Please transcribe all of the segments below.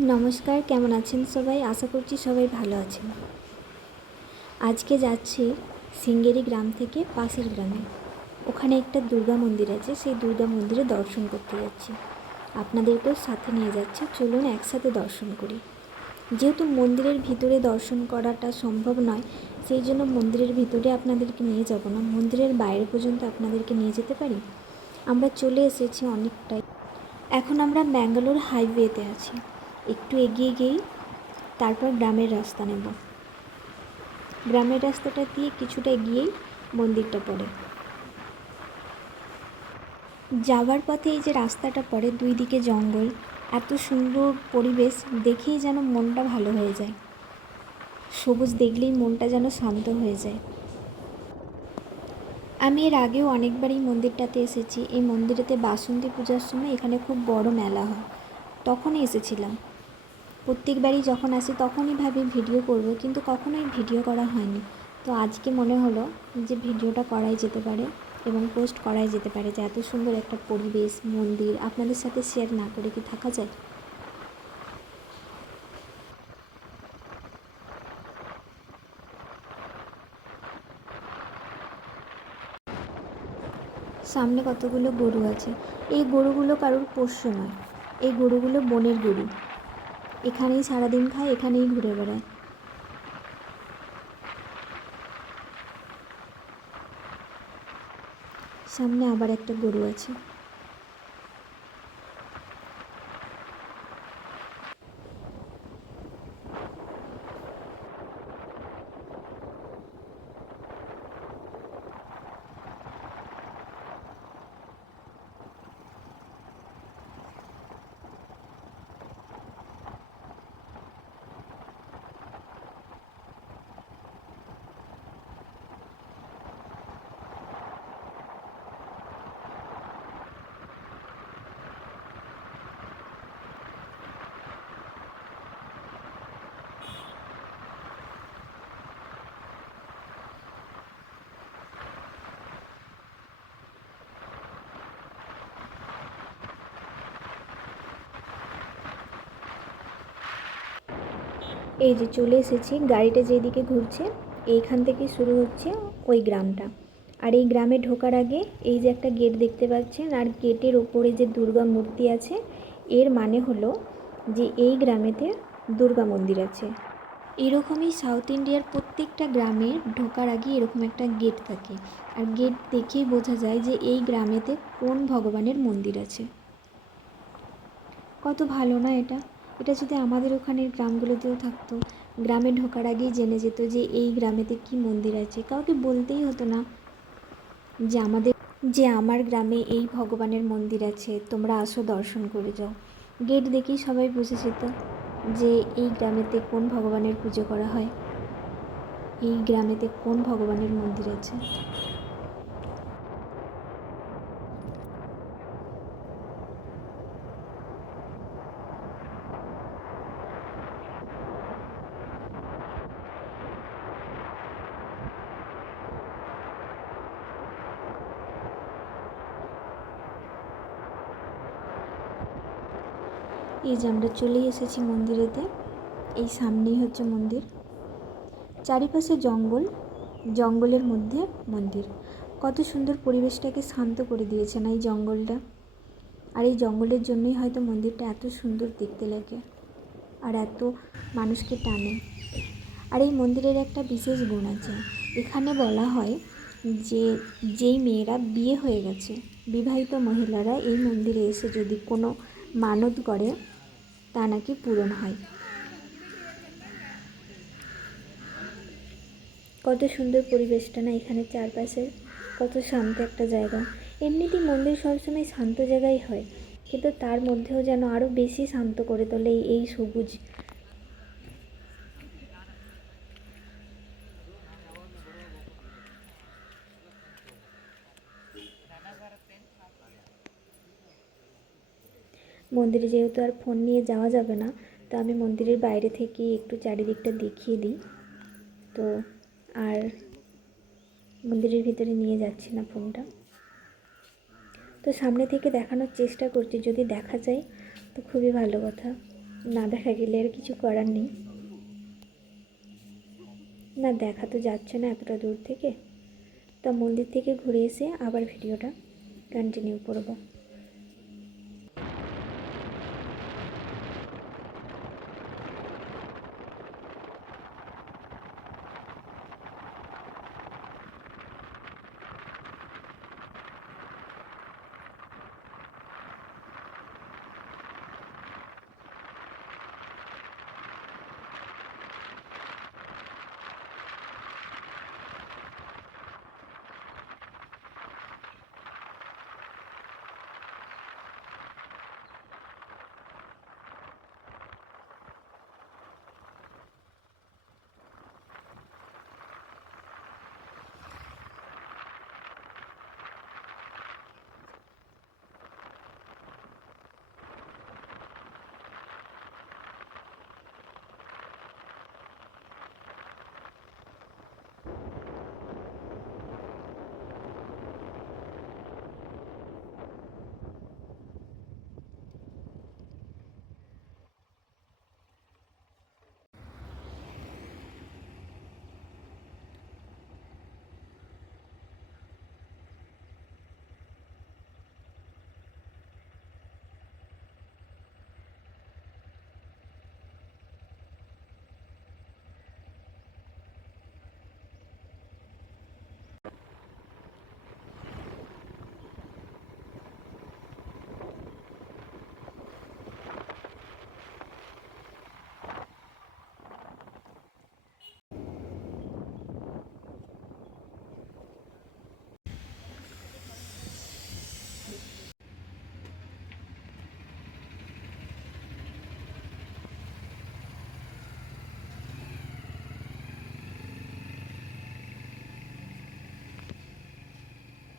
নমস্কার, কেমন আছেন সবাই? আশা করছি সবাই ভালো আছেন। আজকে যাচ্ছি সিঙ্গেরি গ্রাম থেকে পাশের গ্রামে। ওখানে একটা দুর্গা মন্দির আছে, সেই দুর্গা মন্দিরে দর্শন করতে যাচ্ছি। আপনাদেরকেও সাথে নিয়ে যাচ্ছি, চলুন একসাথে দর্শন করি। যেহেতু মন্দিরের ভিতরে দর্শন করাটা সম্ভব নয়, সেই জন্য মন্দিরের ভিতরে আপনাদেরকে নিয়ে যাব না, মন্দিরের বাইরে পর্যন্ত আপনাদেরকে নিয়ে যেতে পারি। আমরা চলে এসেছি অনেকটাই। এখন আমরা ম্যাঙ্গালোর হাইওয়েতে আছি। একটু এগিয়ে গিয়েই তারপর গ্রামের রাস্তা নেব। গ্রামের রাস্তাটা দিয়ে কিছুটা এগিয়েই মন্দিরটা পড়ে। যাওয়ার পথে এই যে রাস্তাটা পড়ে, দুই দিকে জঙ্গল, এত সুন্দর পরিবেশ, দেখেই যেন মনটা ভালো হয়ে যায়। সবুজ দেখলেই মনটা যেন শান্ত হয়ে যায়। আমি এর আগেও অনেকবার এই মন্দিরটাতে এসেছি। এই মন্দিরেতে বাসন্তী পূজার সময় এখানে খুব বড় মেলা হয়, তখনই এসেছিলাম। প্রত্যেকবারই যখন আসি তখনই ভাবি ভিডিও করব, কিন্তু কখনোই ভিডিও করা হয়নি। তো আজকে মনে হলো যে ভিডিওটা করাই যেতে পারে এবং পোস্ট করাই যেতে পারে, যে এত সুন্দর একটা পরিবেশ, মন্দির আপনাদের সাথে শেয়ার না করে কি থাকা যায়। সামনে কতগুলো গরু আছে। এই গরুগুলো কারোর পোষ্য নয়, এই গরুগুলো বনের গরু। এখানেই সারাদিন খায়, এখানেই ঘুরে বেড়ায়। সামনে আবার একটা গরু আছে। এই যে চলে এসেছি, গাড়িটা যেদিকে ঘুরছে এইখান থেকে শুরু হচ্ছে ওই গ্রামটা। আর এই গ্রামে ঢোকার আগে এই যে একটা গেট দেখতে পাচ্ছেন, আর গেটের ওপরে যে দুর্গা মূর্তি আছে, এর মানে হলো যে এই গ্রামেতে দুর্গা মন্দির আছে। এরকমই সাউথ ইন্ডিয়ার প্রত্যেকটা গ্রামে ঢোকার আগে এরকম একটা গেট থাকে, আর গেট দেখেই বোঝা যায় যে এই গ্রামেতে কোন ভগবানের মন্দির আছে। কত ভালো না এটা? এটা যদি আমাদের ওখানের গ্রামগুলোতেও থাকতো, গ্রামে ঢোকার আগেই জেনে যেত যে এই গ্রামেতে কি মন্দির আছে, কাউকে বলতেই হতো না যে আমার গ্রামে এই ভগবানের মন্দির আছে, তোমরা আসো দর্শন করে যাও। গেট দেখেই সবাই বুঝে যেত যে এই গ্রামেতে কোন ভগবানের পুজো করা হয়, এই গ্রামেতে কোন ভগবানের মন্দির আছে। এই যে আমরা চলেই এসেছি মন্দিরেতে। এই সামনেই হচ্ছে মন্দির, চারিপাশে জঙ্গল, জঙ্গলের মধ্যে মন্দির। কত সুন্দর পরিবেশটাকে শান্ত করে দিয়েছে না এই জঙ্গলটা। আর এই জঙ্গলের জন্যই হয়তো মন্দিরটা এত সুন্দর দেখতে লাগে আর এত মানুষকে টানে। আর এই মন্দিরের একটা বিশেষ গুণ আছে। এখানে বলা হয় যে যেই মেয়েরা বিয়ে হয়ে গেছে, বিবাহিত মহিলারা এই মন্দিরে এসে যদি কোনো মানত করে, তা নাকি পূরণ হয়। কত সুন্দর পরিবেশটা না এখানে, চারপাশে কত শান্ত একটা জায়গা। এমনিতেই মন্দির সবসময় শান্ত জায়গায় হয়, কিন্তু তার মধ্যেও যেন আরও বেশি শান্ত করে তোলে এই সবুজ। মন্দিরে যেহেতু আর ফোন নিয়ে যাওয়া যাবে না, তো আমি মন্দিরের বাইরে থেকে একটু চারিদিকটা দেখিয়ে দিই। তো আর মন্দিরের ভিতরে নিয়ে যাচ্ছি না ফোনটা, তো সামনে থেকে দেখানোর চেষ্টা করছি, যদি দেখা যায় তো খুবই ভালো কথা। না দেখা গেলে আর কিছু করার নেই। না দেখা তো যাচ্ছে না এতটা দূর থেকে, তা মন্দির থেকে ঘুরে এসে আবার ভিডিওটা কন্টিনিউ করব।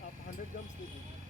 आप 100 ग्राम्स दे दीजिए।